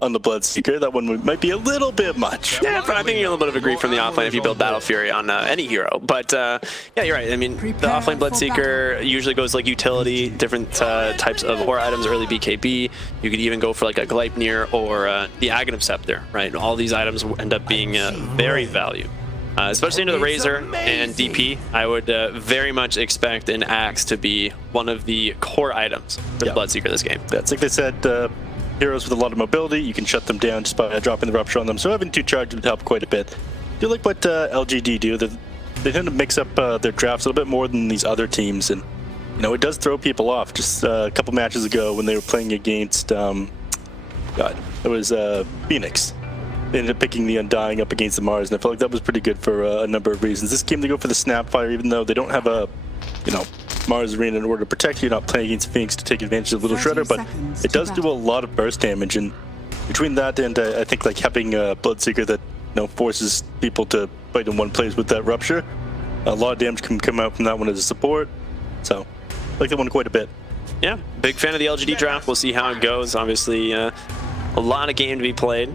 on the Bloodseeker. That one might be a little bit much. Yeah, but I think you're a little bit of agree from the offlane if you build Battle Fury on any hero. But yeah, you're right. I mean, the offlane Bloodseeker usually goes like utility, different types of ore items, early BKB. You could even go for like a Gleipnir or the Aghanim Scepter, right? All these items end up being very valued. Especially into the Razor and DP, I would very much expect an Axe to be one of the core items for the Bloodseeker this game. That's like they said, heroes with a lot of mobility, you can shut them down just by dropping the Rupture on them, so having 2 charge would help quite a bit. I do like what LGD do. They tend to mix up their drafts a little bit more than these other teams, and you know, it does throw people off. Just a couple matches ago when they were playing against, God, it was Phoenix. They ended up picking the Undying up against the Mars, and I felt like that was pretty good for a number of reasons. This game, they go for the Snapfire, even though they don't have a, you know, Mars Arena in order to protect you. You're not playing against Phoenix to take advantage of Little Shredder, but it does do a lot of burst damage, and between that and I think like having a Bloodseeker that, you know, forces people to fight in one place with that Rupture, a lot of damage can come out from that one as a support, so I like that one quite a bit. Yeah, big fan of the LGD draft. We'll see how it goes. Obviously, a lot of game to be played.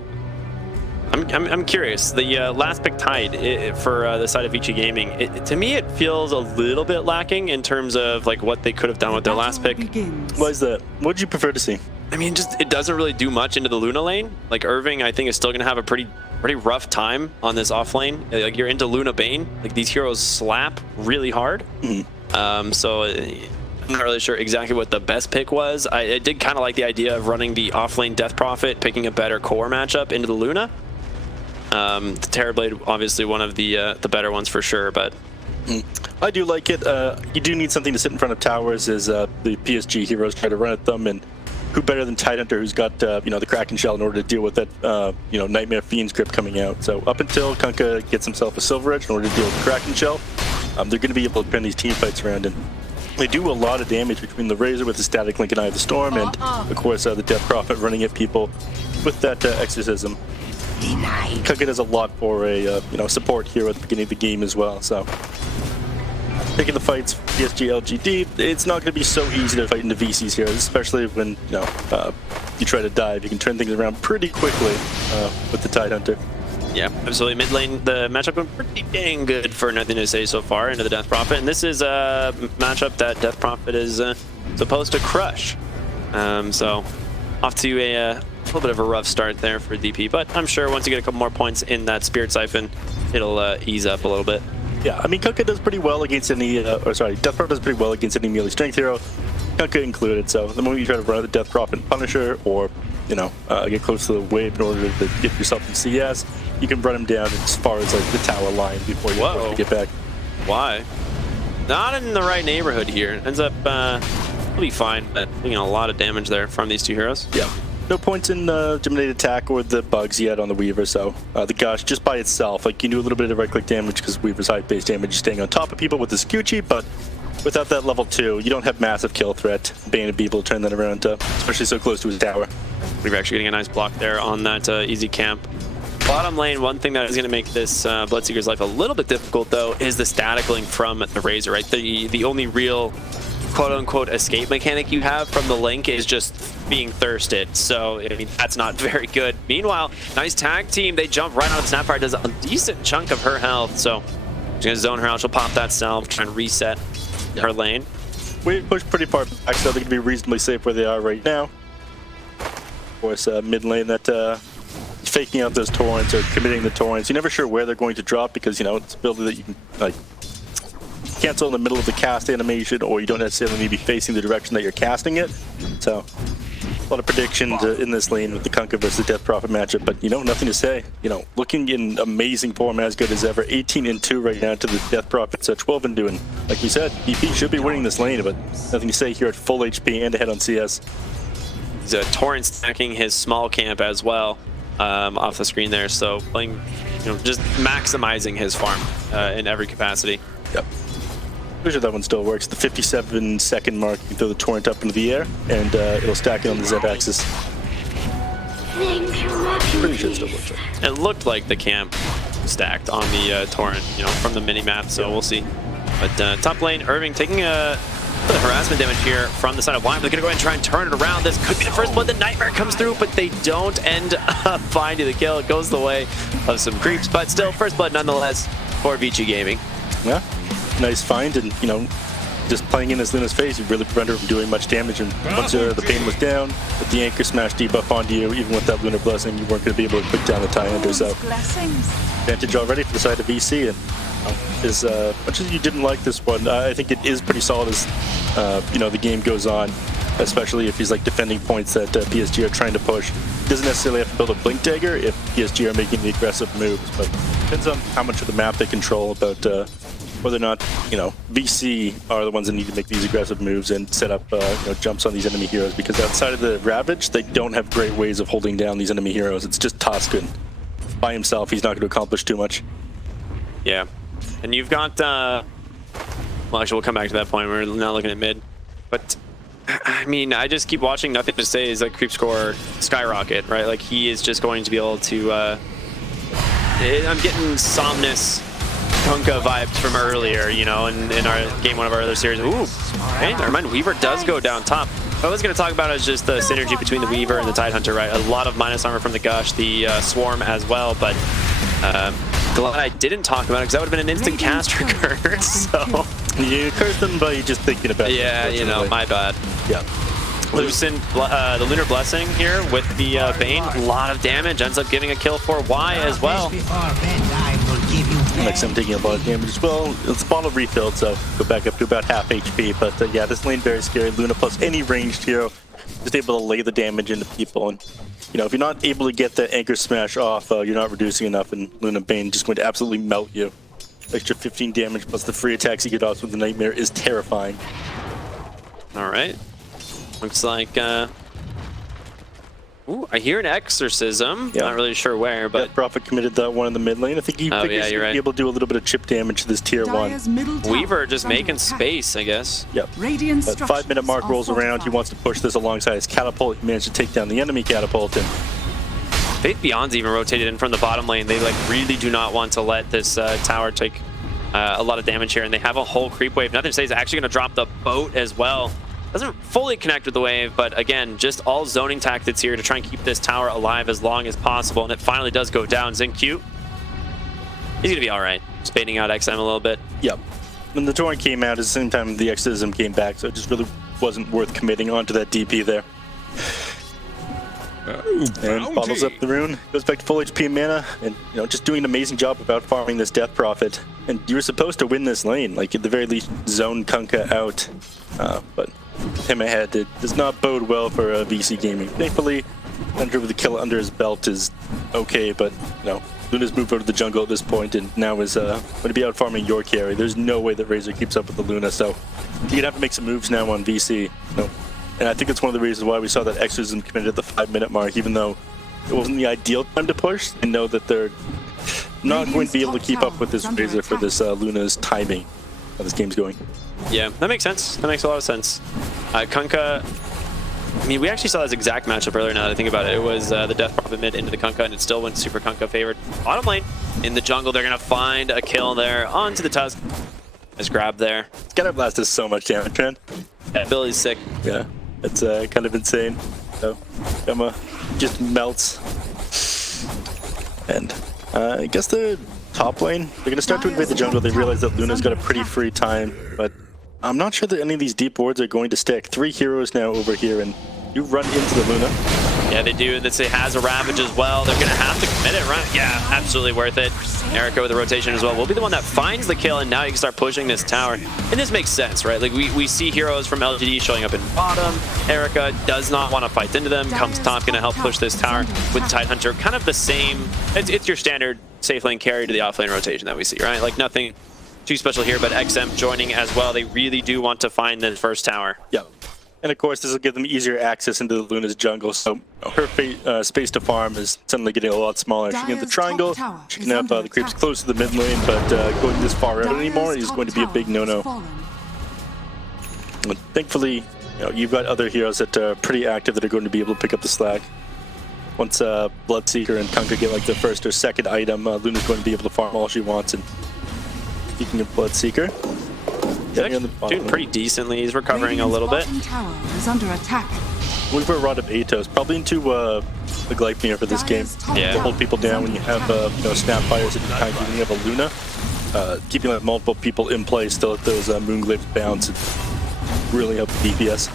I'm curious. The last pick Tide for the side of Vici Gaming, to me it feels a little bit lacking in terms of like what they could have done with their last pick. Why is that? What would you prefer to see? I mean, just it doesn't really do much into the Luna lane. Like Irving, I think is still gonna have a pretty rough time on this off lane. Like you're into Luna Bane. Like these heroes slap really hard. So I'm not really sure exactly what the best pick was. I did kind of like the idea of running the off lane Death Prophet, picking a better core matchup into the Luna. The Terrorblade, obviously one of the better ones for sure, but I do like it. You do need something to sit in front of towers as the PSG heroes try to run at them, and who better than Tidehunter, who's got you know, the Kraken Shell in order to deal with that you know, Nightmare Fiend's grip coming out. So up until Kunkka gets himself a Silver Edge in order to deal with the Kraken Shell, they're going to be able to turn these team fights around, and they do a lot of damage between the Razor with the Static Link and Eye of the Storm, and of course the Death Prophet running at people with that Exorcism. Kunkka does a lot for a you know, support hero at the beginning of the game as well. So taking the fights, PSG.LGD, it's not going to be so easy to fight into VC's heroes, especially when you know you try to dive. You can turn things around pretty quickly with the Tidehunter. Yeah, absolutely. Mid lane, the matchup went pretty dang good for Nothing to Say so far into the Death Prophet, and this is a matchup that Death Prophet is supposed to crush. So off to a little bit of a rough start there for DP, but I'm sure once you get a couple more points in that Spirit Siphon, it'll ease up a little bit. Yeah, I mean, Kunkka does pretty well against any, Death Prophet does pretty well against any melee strength hero, Kunkka included. So the moment you try to run the Death Prophet Punisher, or you know, get close to the wave in order to get yourself in CS, you can run him down as far as like the tower line before you have to get back. Why? Not in the right neighborhood here. Ends up will be fine, but you know, a lot of damage there from these two heroes. Yeah. No points in Germinated Attack or the bugs yet on the Weaver, so the Gush just by itself, like you do a little bit of right-click damage because Weaver's high base damage is staying on top of people with the Scucci, but without that level 2, you don't have massive kill threat. Bane would be able to turn that around, especially so close to his tower. We're actually getting a nice block there on that easy camp. Bottom lane, one thing that is going to make this Bloodseeker's life a little bit difficult, though, is the static link from the Razor, right? The only real quote-unquote escape mechanic you have from the link is just being thirsted. So, I mean, that's not very good. Meanwhile, nice tag team. They jump right on Snapfire, does a decent chunk of her health. So, she's going to zone her out. She'll pop that self, try and reset her lane. We pushed pretty far back, so they're going to be reasonably safe where they are right now. Of course, mid lane that faking out those torrents or committing the torrents. You're never sure where they're going to drop because, you know, it's an ability that you can, like, cancel in the middle of the cast animation, or you don't necessarily need to be facing the direction that you're casting it. So a lot of predictions in this lane with the Kunkka versus the Death Prophet matchup, but you know, nothing to say. You know, looking in amazing form, as good as ever. 18-2 right now to the Death Prophet's 12-2, and like we said, DP should be winning this lane, but nothing to say here at full HP and ahead on CS. He's torrent stacking his small camp as well off the screen there, so playing, you know, just maximizing his farm in every capacity. Yep. Pretty sure that one still works. The 57-second mark, you throw the torrent up into the air, and it'll stack it on the Z-axis. Pretty sure it still works. It looked like the camp stacked on the torrent, you know, from the mini-map, so we'll see. But top lane, Irving taking a The harassment damage here from the side of Wyvern. They're going to go ahead and try and turn it around. This could be the first blood. The Nightmare comes through, but they don't end up finding the kill. It goes the way of some creeps, but still first blood nonetheless for VG Gaming. Yeah, nice find, and you know, just playing in as Luna's face, you really prevented her from doing much damage. And once the pain was down, with the Anchor Smash debuff onto you, even with that Lunar Blessing, you weren't going to be able to put down the Tidehunter. So advantage already for the side of VC. And as much as you didn't like this one, I think it is pretty solid as you know, the game goes on, especially if he's like defending points that PSG are trying to push. He doesn't necessarily have to build a Blink Dagger if PSG are making the aggressive moves, but depends on how much of the map they control about whether or not, you know, VC are the ones that need to make these aggressive moves and set up you know, jumps on these enemy heroes, because outside of the Ravage, they don't have great ways of holding down these enemy heroes. It's just Toscan. By himself, he's not going to accomplish too much. Yeah. And you've got, well, actually, we'll come back to that point. We're not looking at mid. But, I mean, I just keep watching. Nothing to say is like creep score skyrocket, right? Like, he is just going to be able to, I'm getting Somnus Kunkka vibes from earlier, you know, in our game one of our other series. Ooh, hey, never mind. Weaver does go down top. What I was going to talk about is just the synergy between the Weaver and the Tidehunter, right? A lot of minus armor from the Gush, the Swarm as well, but glad I didn't talk about it because that would have been an instant cast trigger. So you cursed them by just thinking about it. Yeah, you know, my bad. Yeah. Loosen the Lunar Blessing here with the Bane. A lot of damage. Ends up giving a kill for Y as well. Next time taking a lot of damage as well. It's bottle refilled, so go back up to about half HP. But yeah, this lane very scary. Luna plus any ranged hero, just able to lay the damage into people. And you know, if you're not able to get that Anchor Smash off, you're not reducing enough, and Luna Bane just going to absolutely melt you. Extra 15 damage plus the free attacks you get off with the Nightmare is terrifying. All right. Looks like, ooh, I hear an Exorcism. Yeah. Not really sure where, but... Yeah, Prophet committed that one in the mid lane. I think he figures he'd be able to do a little bit of chip damage to this tier 1. Weaver just making space, I guess. Yep. That 5-minute mark rolls around. He wants to push this alongside his catapult. He managed to take down the enemy catapult. And Faith Beyond's even rotated in from the bottom lane. They like really do not want to let this tower take a lot of damage here, and they have a whole creep wave. Nothing to say is actually going to drop the boat as well. Doesn't fully connect with the wave, but again, just all zoning tactics here to try and keep this tower alive as long as possible, and it finally does go down. Zinq, he's gonna be all right. Just baiting out XM a little bit. Yep. When the torrent came out, at the same time the Exorcism came back, so it just really wasn't worth committing onto that DP there. And bottles up the rune, goes back to full HP mana, and you know, just doing an amazing job about farming this Death Prophet. And you were supposed to win this lane, like at the very least zone Kunkka out, but him ahead, it does not bode well for VC Gaming. Thankfully, Thunder with the kill under his belt is okay, but you know, Luna's moved out of the jungle at this point, and now is going to be out farming your carry. There's no way that Razor keeps up with the Luna, so you're gonna have to make some moves now on VC. No. And I think it's one of the reasons why we saw that Exorcism committed at the 5-minute mark, even though it wasn't the ideal time to push. They know that they're not going to be able to keep up with this Razor for this Luna's timing how this game's going. Yeah, that makes sense. That makes a lot of sense. Kunkka, I mean, we actually saw this exact matchup earlier now that I think about it. It was the Death Prophet mid into the Kunkka, and it still went super Kunkka favored. Bottom lane, in the jungle, they're going to find a kill there onto the Tusk. Nice grab there. Scatter Blast does so much damage, man. Yeah, Billy's sick. Yeah, it's kind of insane. So, Gamma just melts. And I guess the top lane, they're going to start to invade the jungle. They realize that Luna's got a pretty free time, but I'm not sure that any of these deep wards are going to stick. 3 heroes now over here, and you run into the Luna. Yeah, they do. This has a Ravage as well. They're going to have to commit it, right? Yeah, absolutely worth it. Erica with the rotation as well will be the one that finds the kill, and now you can start pushing this tower. And this makes sense, right? Like, we see heroes from LGD showing up in bottom. Erica does not want to fight into them. Comes top, going to help push this tower with Tidehunter. Kind of the same. It's your standard safe lane carry to the off lane rotation that we see, right? Like, nothing too special here, but XM joining as well. They really do want to find the first tower. Yeah. And of course, this will give them easier access into the Luna's jungle, so her space to farm is suddenly getting a lot smaller. She can get the triangle, she can have the creeps close to the mid lane, but going this far out anymore is going to be a big no-no. Thankfully, you know, you've got other heroes that are pretty active that are going to be able to pick up the slack. Once Bloodseeker and Kunkka get like the first or second item, Luna's going to be able to farm all she wants. And speaking of Bloodseeker, He's actually doing pretty decently. He's recovering a little bit. Tower is under attack. Looking for a Rod of Atos, probably into the Glyphmere for this game. Yeah. To hold people down when you have Snapfires and kind of you have a Luna. Keeping like multiple people in place to let those Moonglyphs bounce and really help the DPS.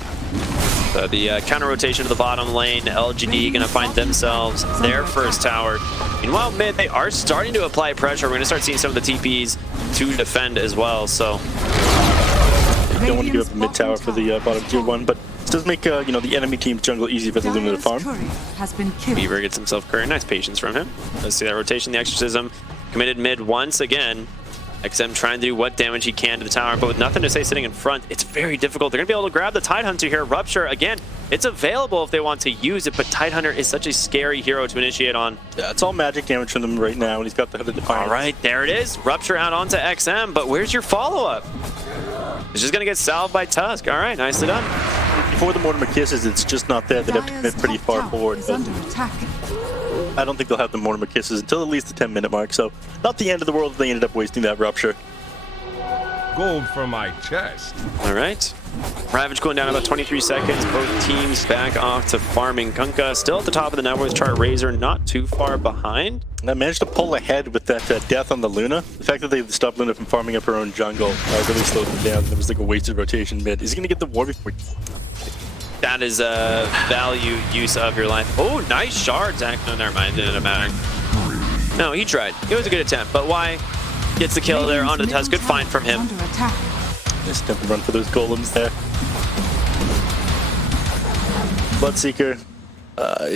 So the counter rotation to the bottom lane, LGD going to find themselves their first tower. Meanwhile, mid, they are starting to apply pressure. We're going to start seeing some of the TPs to defend as well. So don't want to give up the mid tower for the bottom tier 1, but this does make the enemy team's jungle easy for the Luna to farm. Beaver gets himself curry. Nice patience from him. Let's see that rotation. The Exorcism committed mid once again. XM trying to do what damage he can to the tower, but with nothing to say sitting in front, it's very difficult. They're going to be able to grab the Tidehunter here. Rupture, again, it's available if they want to use it, but Tidehunter is such a scary hero to initiate on. Yeah, it's all magic damage from them right now, and he's got the Hood of Defiance. All right, there it is. Rupture out onto XM, but where's your follow-up? It's just going to get salved by Tusk. All right, nicely done. Before the Mortimer kisses, it's just not there. They'd have to commit pretty far forward. I don't think they'll have the Mortimer kisses until at least the 10-minute mark, so not the end of the world if they ended up wasting that Rupture. Gold for my chest. All right. Ravage going down about 23 seconds. Both teams back off to farming. Kunkka still at the top of the net worth chart. Razor not too far behind. And I managed to pull ahead with that death on the Luna. The fact that they stopped Luna from farming up her own jungle really slowed them down. It was like a wasted rotation mid. Is he going to get the war before? That is a value use of your life. Oh, nice shard, Zach. No, never mind. It didn't matter. No, he tried. It was a good attempt, but why? Gets the kill there onto the Tusk. Good find from him. Nice tempo run for those golems there. Bloodseeker,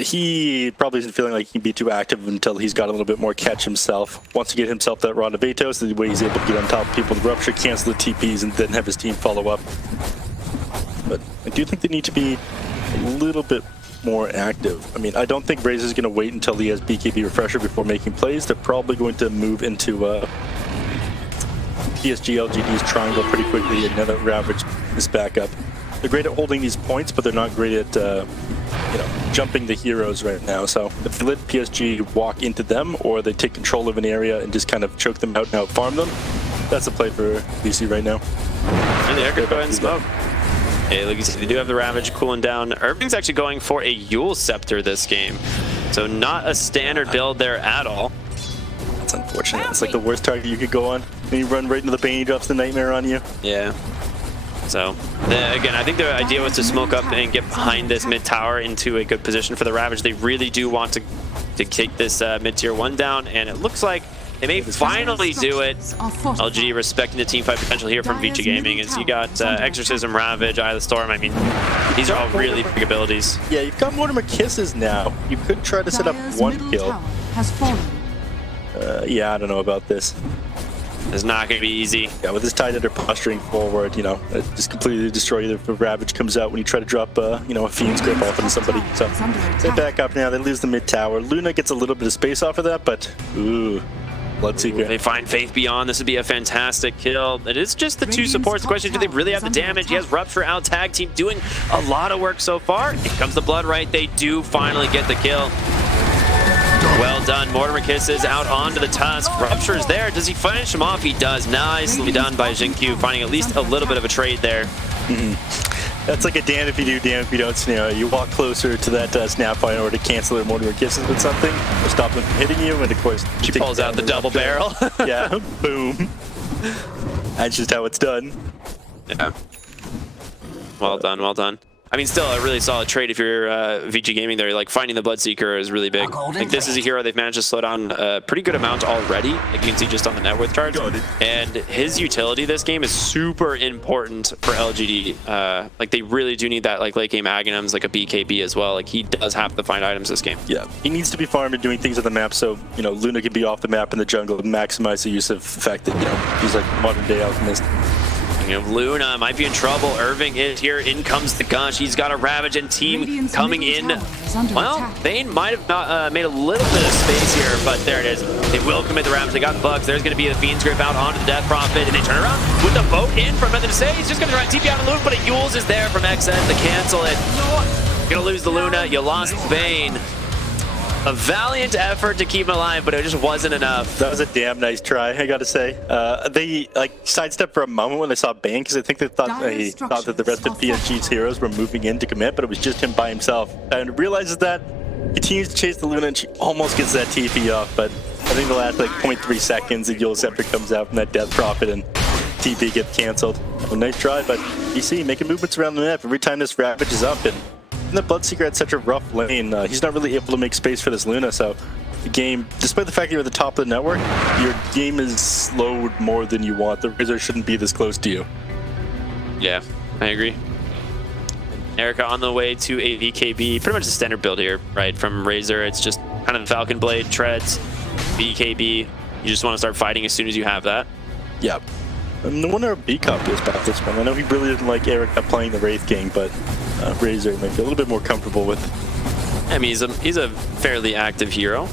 he probably isn't feeling like he can be too active until he's got a little bit more catch himself. Wants to get himself that Rod of Atos, the way he's able to get on top of people with Rupture, cancel the TPs, and then have his team follow up. But I do think they need to be a little bit more active. I mean, I don't think Razor's going to wait until he has BKB Refresher before making plays. They're probably going to move into PSG.LGD's triangle pretty quickly, and now that Ravage is back up. They're great at holding these points, but they're not great at jumping the heroes right now. So if they let PSG walk into them, or they take control of an area and just kind of choke them out and out farm them, that's a play for BC right now. And the Echo go ahead and smoke. Hey, look, you see, they do have the Ravage cooling down. Irving's actually going for a Yule Scepter this game. So not a standard build there at all. That's unfortunate. It's like the worst target you could go on. And you run right into the Bane, he drops the Nightmare on you. Yeah. So, again, I think the idea was to smoke up and get behind this mid tower into a good position for the Ravage. They really do want to take this mid tier 1 down, and it looks like they may finally do it. LGD respecting the team fight potential here from Vici Gaming as you got Exorcism, Ravage, Eye of the Storm. I mean, these are all really big abilities. Yeah, you've got Mortimer Kisses now. You could try to set up one kill. Yeah, I don't know about this. It's not going to be easy. Yeah, with this Tidehunter posturing forward, just completely destroy you if Ravage comes out when you try to drop, a Fiend's Grip off into somebody. So they back up now. They lose the mid tower. Luna gets a little bit of space off of that, but ooh. Bloodseeker. They find Faith Beyond. This would be a fantastic kill. It is just the two supports. The question, do they really have the damage? He has Rupture out, tag team doing a lot of work so far. Here comes the Blood Right. They do finally get the kill. Well done. Mortimer Kisses out onto the Tusk. Rupture is there. Does he finish him off? He does. Nicely done by Jinkyu, finding at least a little bit of a trade there. That's like a damn if you do, damn if you don't scenario. You walk closer to that Snapfire in order to cancel their Mortimer Kisses with something, or stop them from hitting you, and of course... She pulls out the double barrel. Yeah, boom. That's just how it's done. Yeah. Well done, well done. I mean, still a really solid trade if you're VG Gaming there. Like, finding the Bloodseeker is really big. Like, this is a hero they've managed to slow down a pretty good amount already. Like, you can see just on the net worth charts. And his utility this game is super important for LGD. Like, they really do need that, like, late game Aghanims, like a BKB as well. Like, he does have to find items this game. Yeah, he needs to be farming and doing things on the map so, Luna can be off the map in the jungle and maximize the use of the fact that, he's like modern day alchemist. Luna might be in trouble. Irving is here. In comes the Gush. He's got a Ravage and team coming in. Well, Bane might have not made a little bit of space here, but there it is. They will commit the Ravage. They got bugs. There's going to be the Fiend's Grip out onto the Death Prophet, and they turn around with the boat in from nothing to say. He's just going to try and TP out of the Luna, but a Yules is there from XN to cancel it. Gonna lose the Luna. You lost Bane. A valiant effort to keep him alive, but it just wasn't enough. That was a damn nice try, I gotta say. They like sidestepped for a moment when they saw Bane, because I think they thought that the rest of PSG's heroes were moving in to commit, but it was just him by himself. And realizes that, continues to chase the Luna, and she almost gets that TP off, but I think the last like 0.3 seconds, the Yule Scepter comes out from that Death Prophet, and TP gets cancelled. A nice try, but DC making movements around the map every time this Ravage is up, and the Bloodseeker had such a rough lane, he's not really able to make space for this Luna, so the game, despite the fact that you're at the top of the network, your game is slowed more than you want. The Razor shouldn't be this close to you. Yeah, I agree. Erica on the way to a VKB, pretty much the standard build here, right? From Razor, it's just kind of Falcon Blade, Treads, VKB. You just want to start fighting as soon as you have that. Yeah. No wonder B-Cop feels about this one. I know he really didn't like Erica playing the Wraith King, but Razor might be a little bit more comfortable with. I mean, he's a fairly active hero.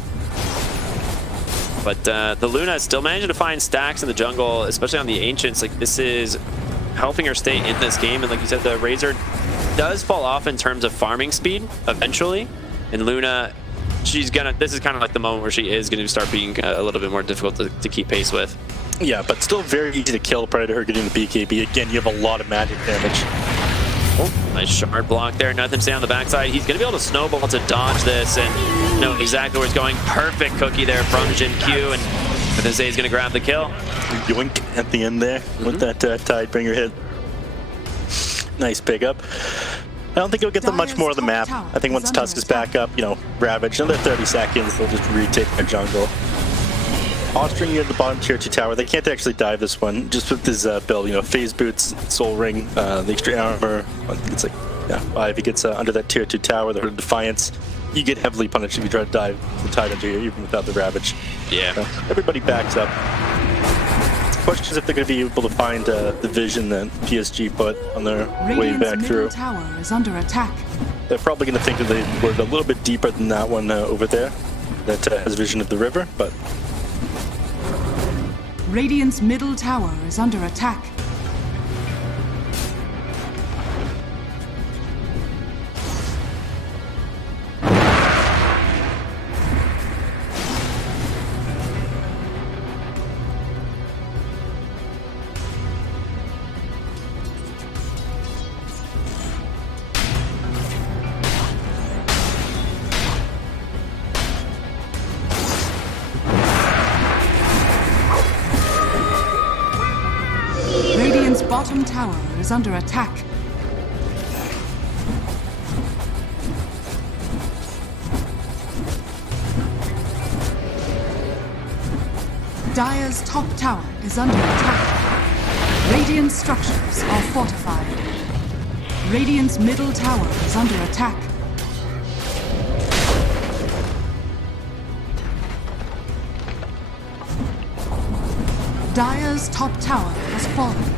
But the Luna is still managing to find stacks in the jungle, especially on the Ancients. Like, this is helping her stay in this game. And like you said, the Razor does fall off in terms of farming speed eventually. And Luna, this is kind of like the moment where she is going to start being a little bit more difficult to keep pace with. Yeah, but still very easy to kill prior to her getting the BKB. Again, you have a lot of magic damage. Oh, nice shard block there. Nothing stay on the backside. He's going to be able to snowball to dodge this and know exactly where it's going. Perfect cookie there from Jin Q, and within say he's going to grab the kill. Yoink at the end there with that Tidebringer hit. Nice pickup. I don't think he'll get them much more of the map. I think once Tusk is back up, you know, Ravage, another 30 seconds, they'll just retake the jungle. Posturing near the bottom tier 2 tower. They can't actually dive this one, just with his build, you know, phase boots, soul ring, the extra armor. I think it's like, yeah, 5. He gets under that tier 2 tower, the Hood of Defiance. You get heavily punished if you try to dive the Tidehunter here, even without the Ravage. Yeah. Everybody backs up. Question is if they're going to be able to find the vision that PSG put on their way back through. Tower is under attack. They're probably going to think that they were a little bit deeper than that one over there that has vision of the river, but Radiant's middle tower is under attack. Radiant's bottom tower is under attack. Dire's top tower is under attack. Radiant structures are fortified. Radiant's middle tower is under attack. Dire's top tower has fallen.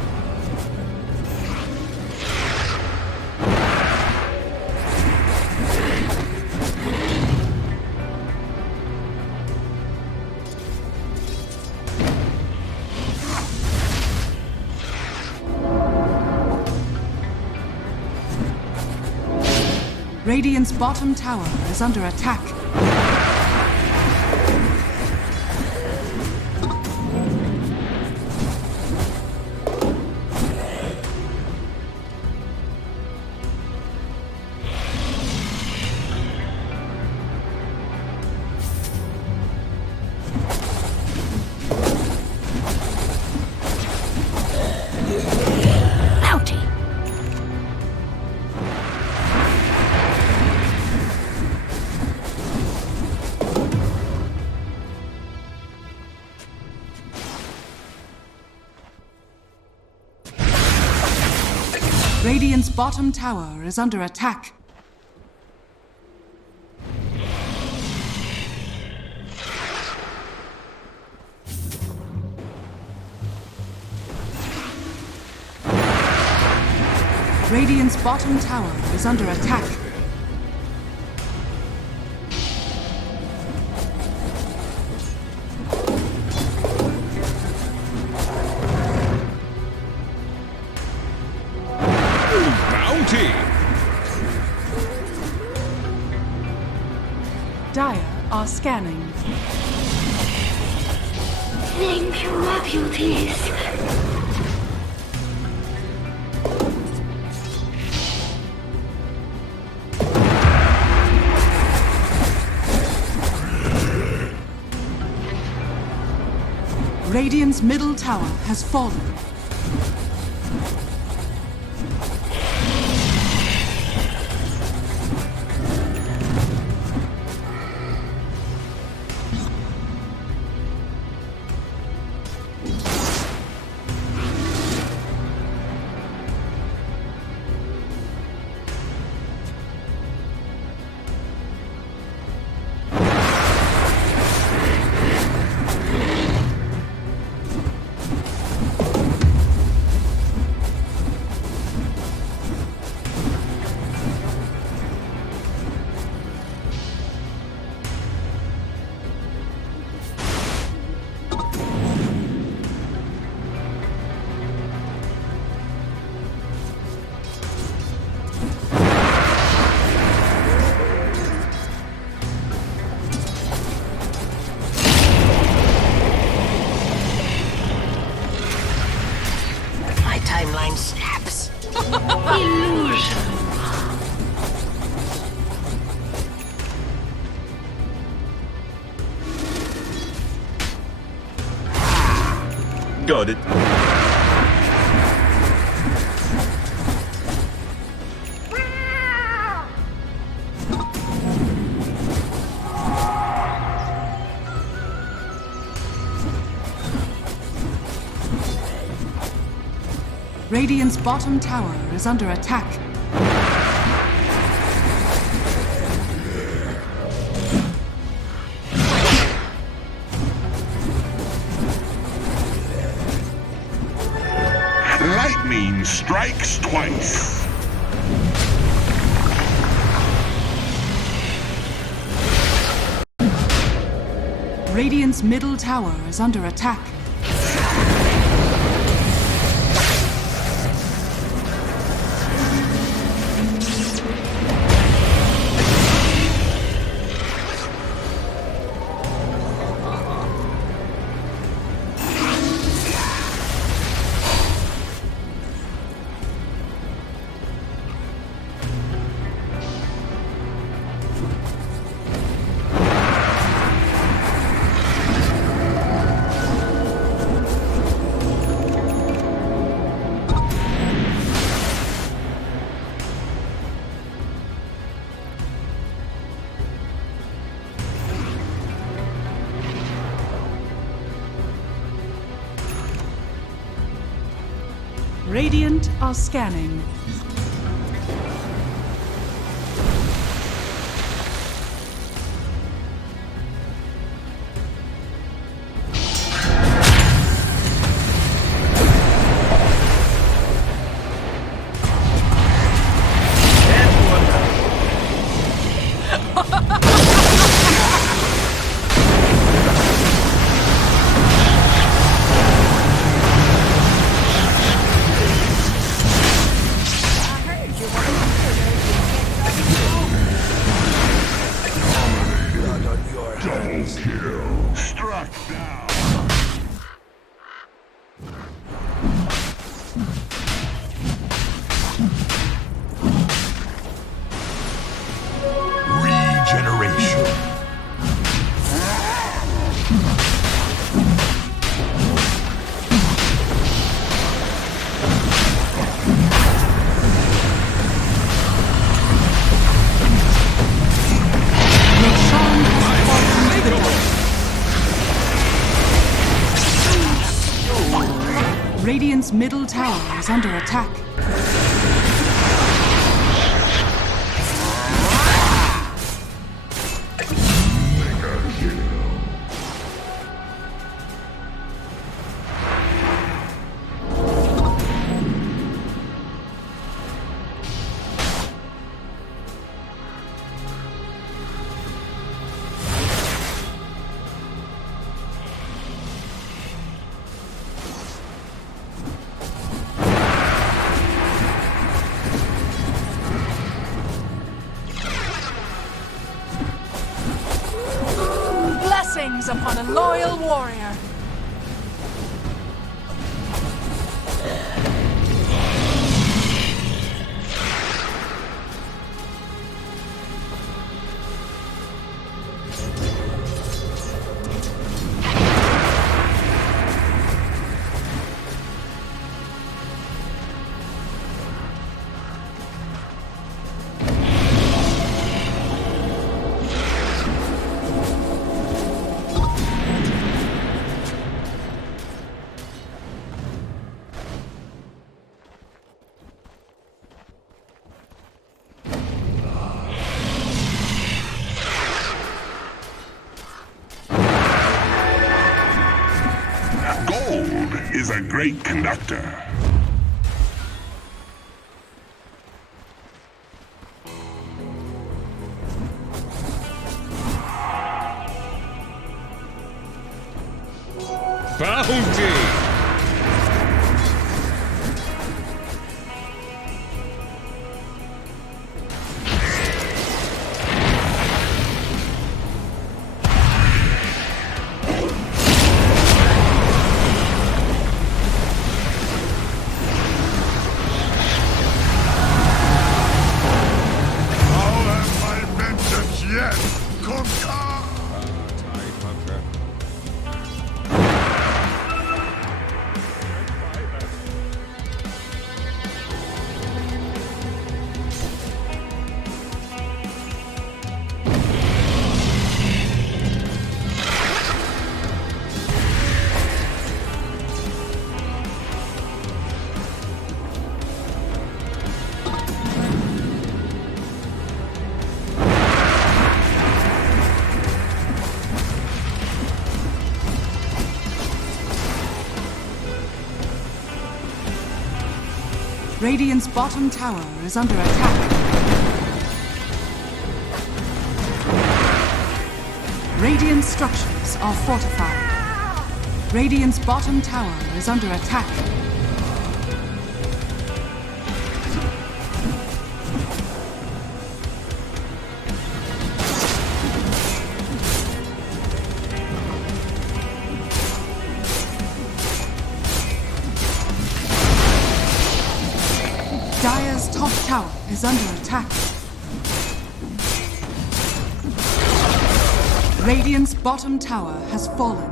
Radiant's bottom tower is under attack. Radiant's bottom tower is under attack. Radiant's bottom tower is under attack. Dire are scanning. Thank you, my beauties. Radiant's middle tower has fallen. My timeline snaps. Illusion. Got it. Radiant's bottom tower is under attack. Lightning strikes twice. Radiant's middle tower is under attack. Radiant are scanning. Struck down. Regeneration. Roshan has fallen to the dust. Radiant's middle tower is under attack. hangs upon a loyal warrior. Gold is a great conductor. Bounty! I'll have my vengeance yet, Kunka! Tidehunter. Radiant's bottom tower is under attack. Radiant structures are fortified. Radiant's bottom tower is under attack. Dire's top tower is under attack. Radiant's bottom tower has fallen.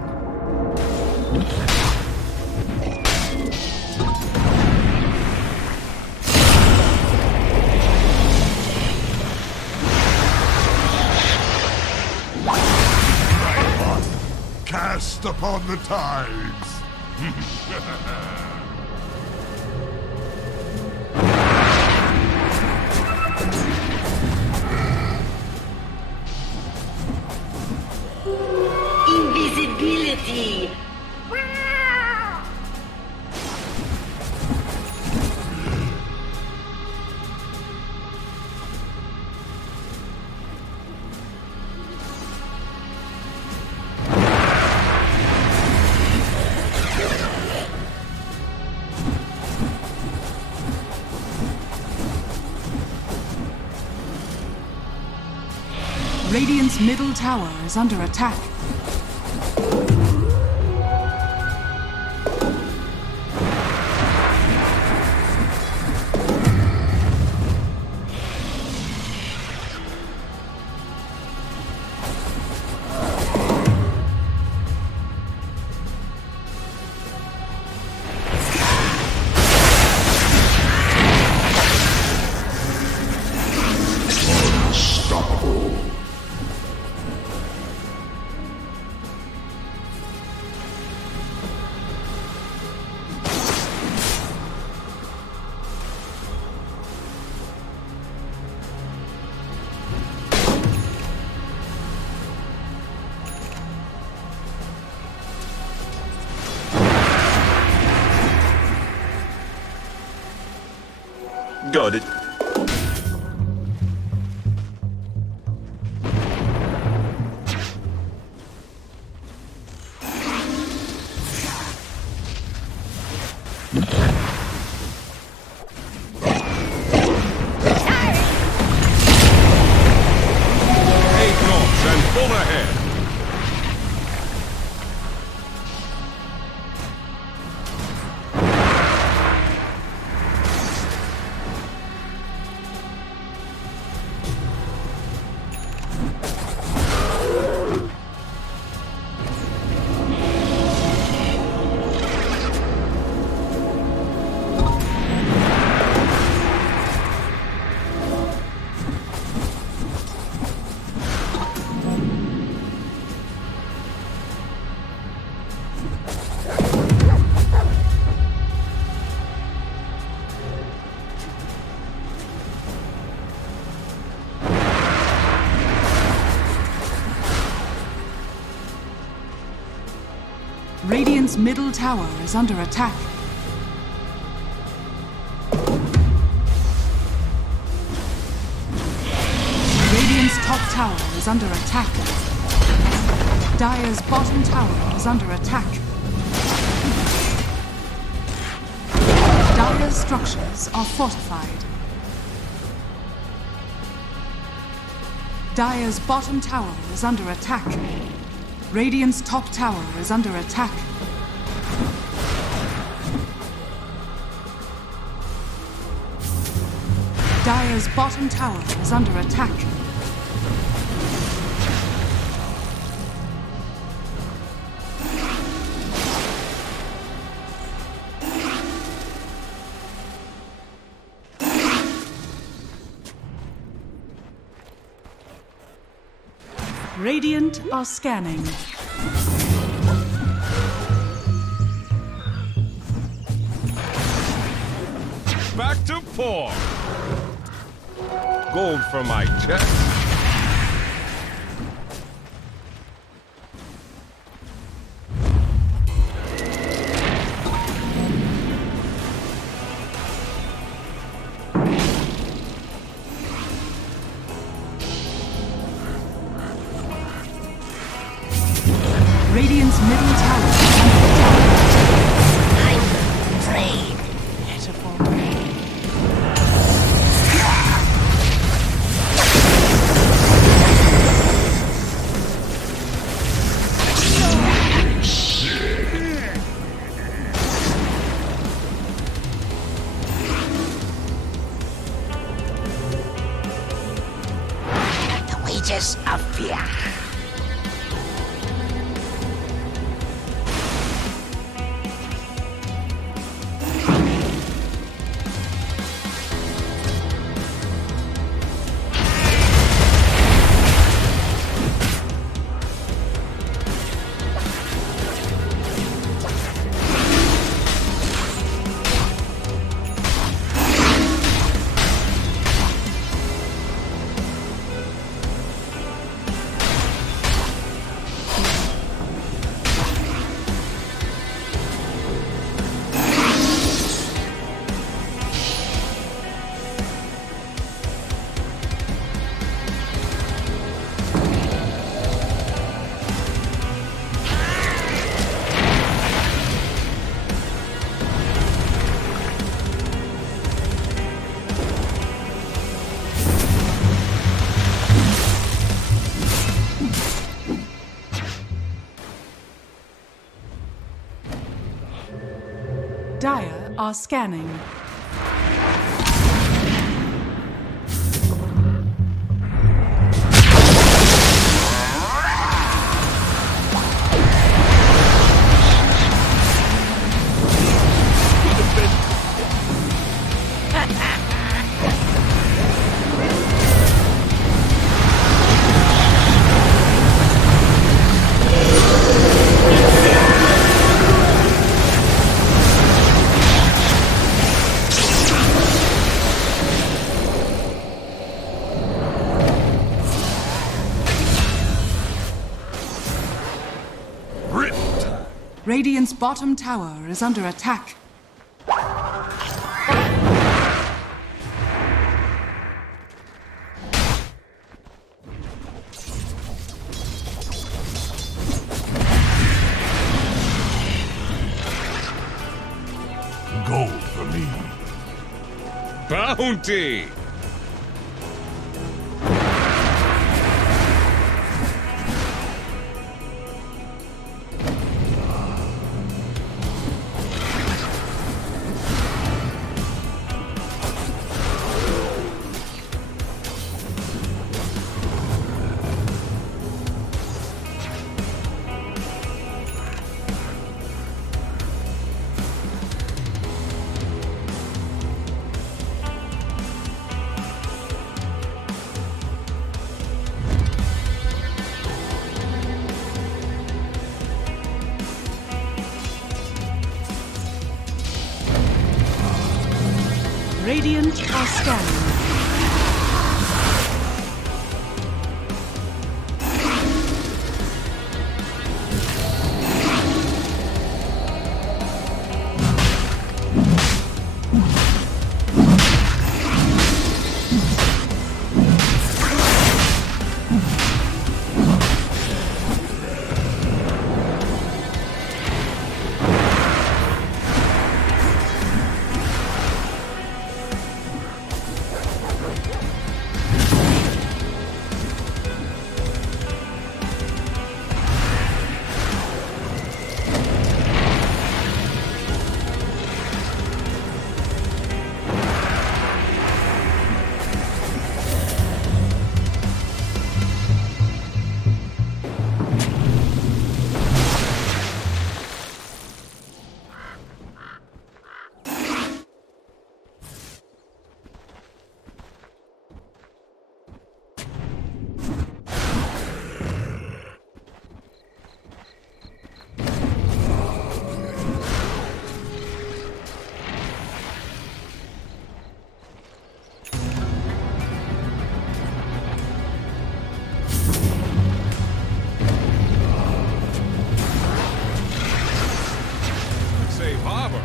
Cast upon the tides. Invisibility. Radiant's middle tower is under attack. Got it. Eight knots and full ahead. Radiant's middle tower is under attack. Radiant's top tower is under attack. Dire's bottom tower is under attack. Dire's structures are fortified. Dire's bottom tower is under attack. Radiant's top tower is under attack. Dire's bottom tower is under attack. Radiant are scanning. Back to 4. Gold for my chest. Radiant's middle tower is under attack. I'm afraid. Pitiful. The wages of fear. Dire are scanning. Radiant's bottom tower is under attack. Gold for me. Bounty. Radiant are scanning.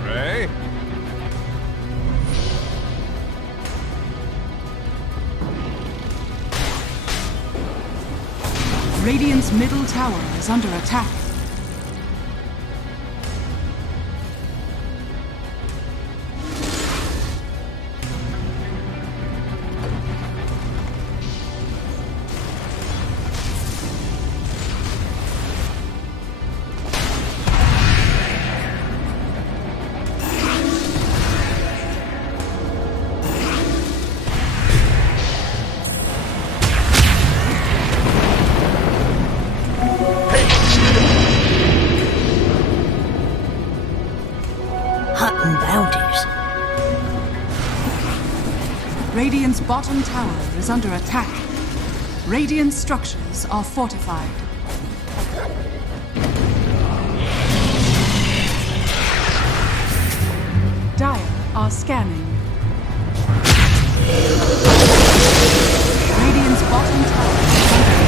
eh? Radiant's middle tower is under attack. Hunting bounties. Radiant's bottom tower is under attack. Radiant structures are fortified. Dire are scanning. Radiant's bottom tower is under attack.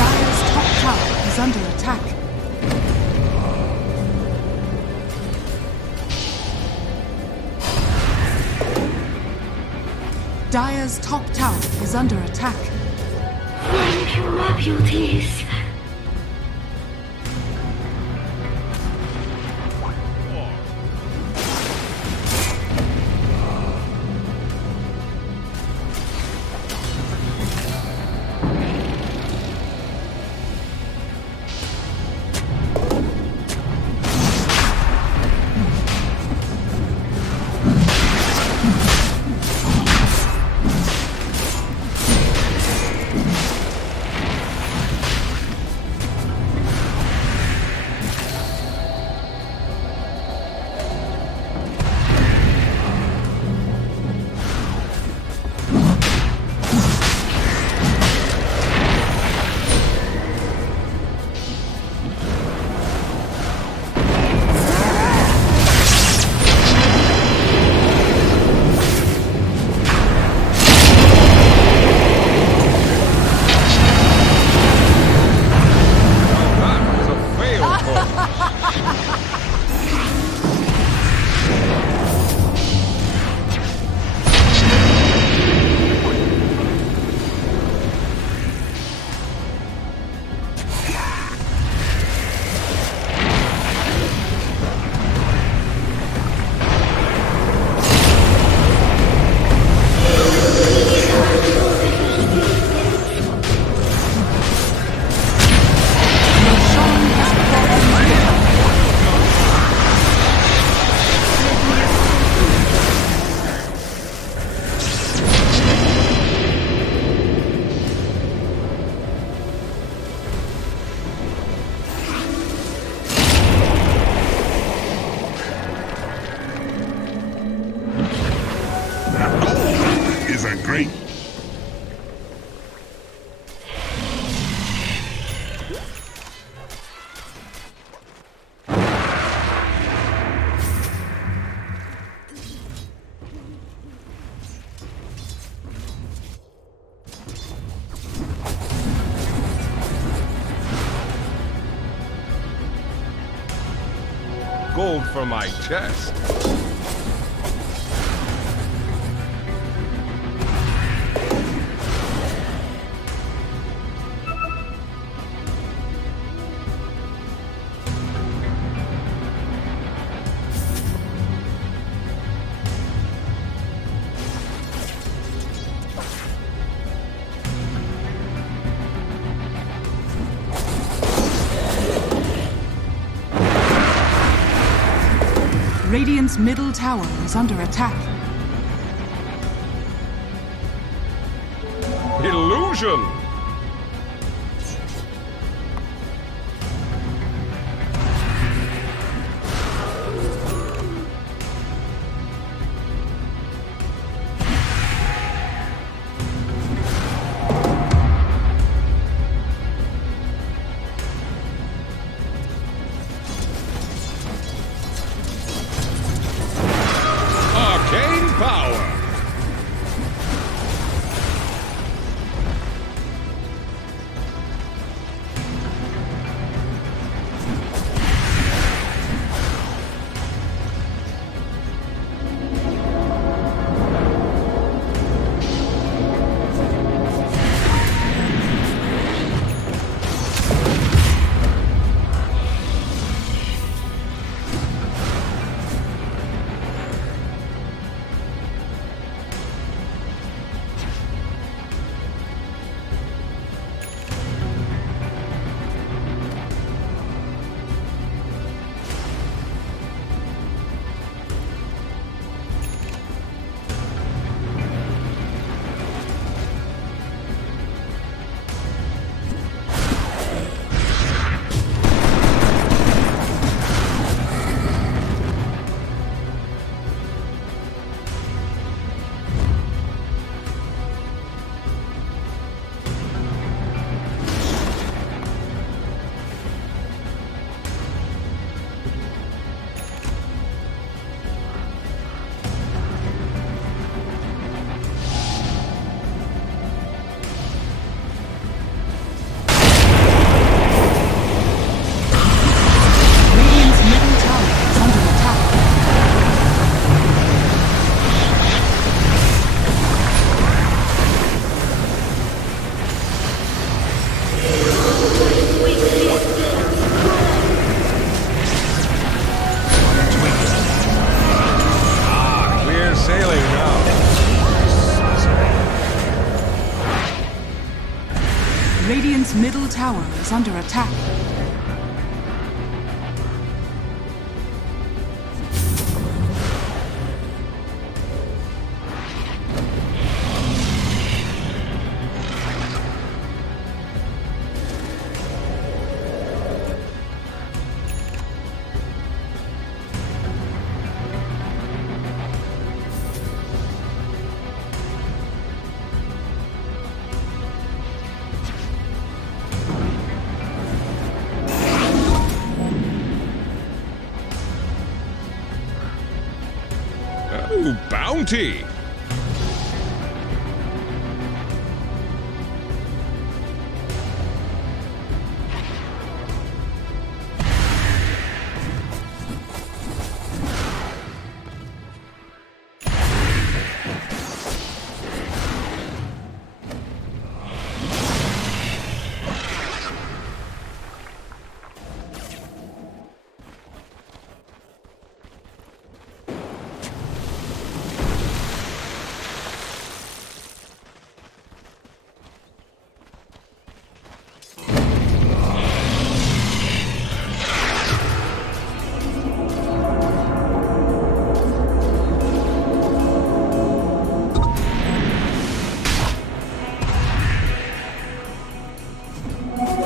Dire's top tower is under attack. Dire's top tower is under attack. Thank you, my beauties. That was a fail, Paul. Isn't great. Gold for my chest. Radiant's middle tower is under attack. Illusion! power. Radiant's middle tower is under attack. Clear sailing now. Radiant's middle tower is under attack. Oh, bounty.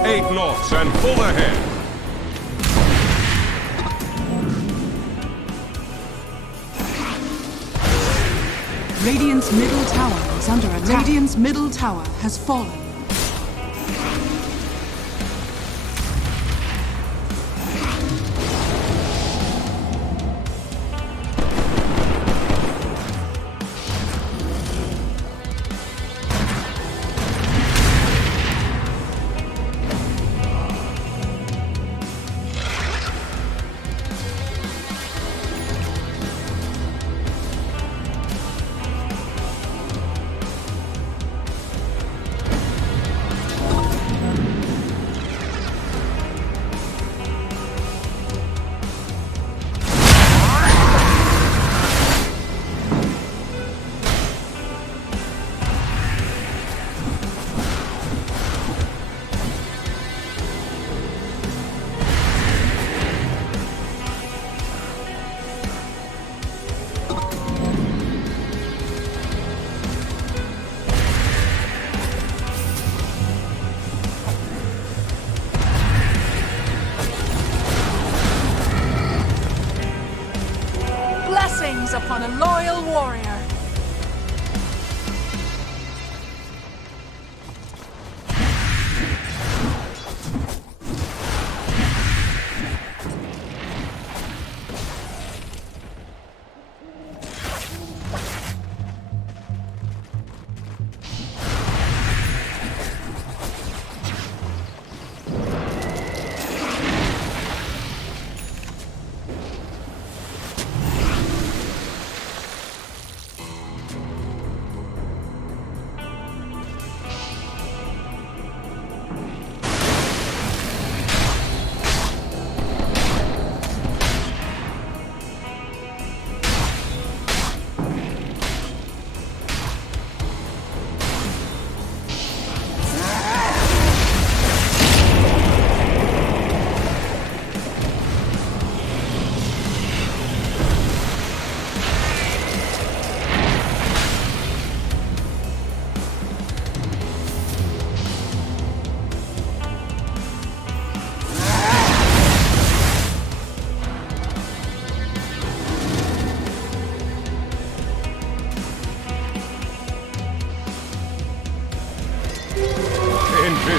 Eight knots and full ahead. Radiant's middle tower is under attack. Radiant's middle tower has fallen. Blessings upon a loyal warrior.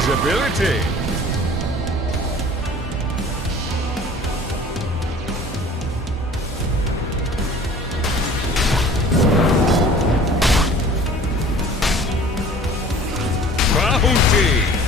Invisibility. Bounty.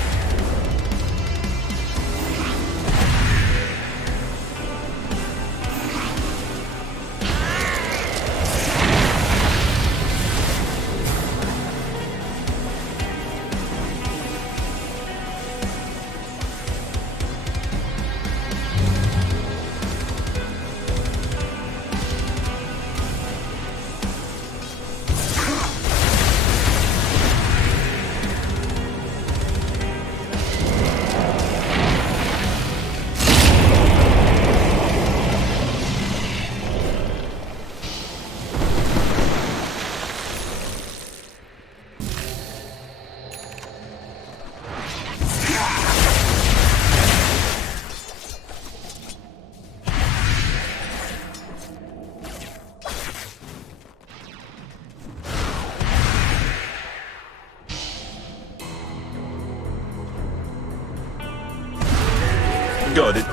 Got it.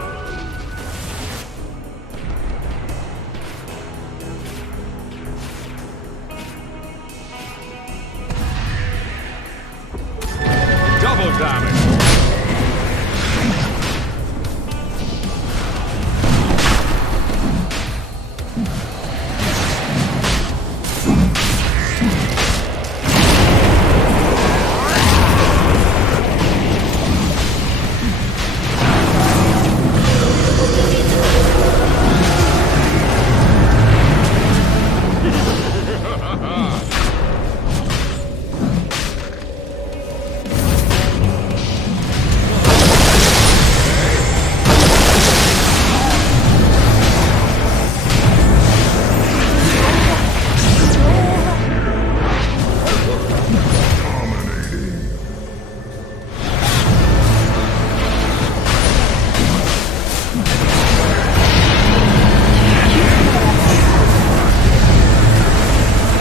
Double damage.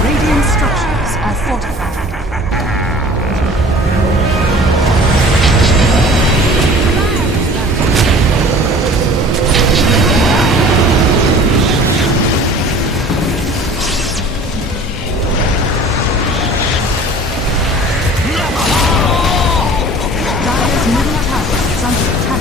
Radiant structures are fortified. Dire's middle tower is under attack.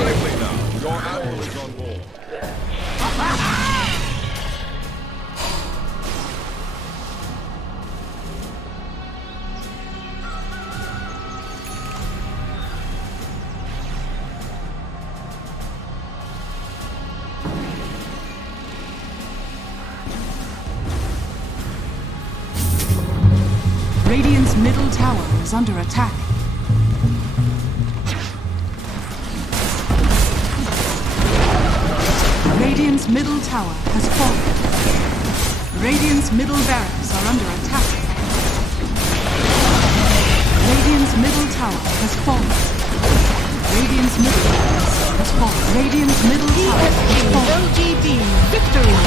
Lively now. Your arrow is on board. Radiant's middle tower is under attack. Radiant's middle tower has fallen. Radiant's middle barracks are under attack. Radiant's middle tower has fallen. Radiant's middle barracks has fallen. Radiant's middle tower has fallen. PSG.LGD victory.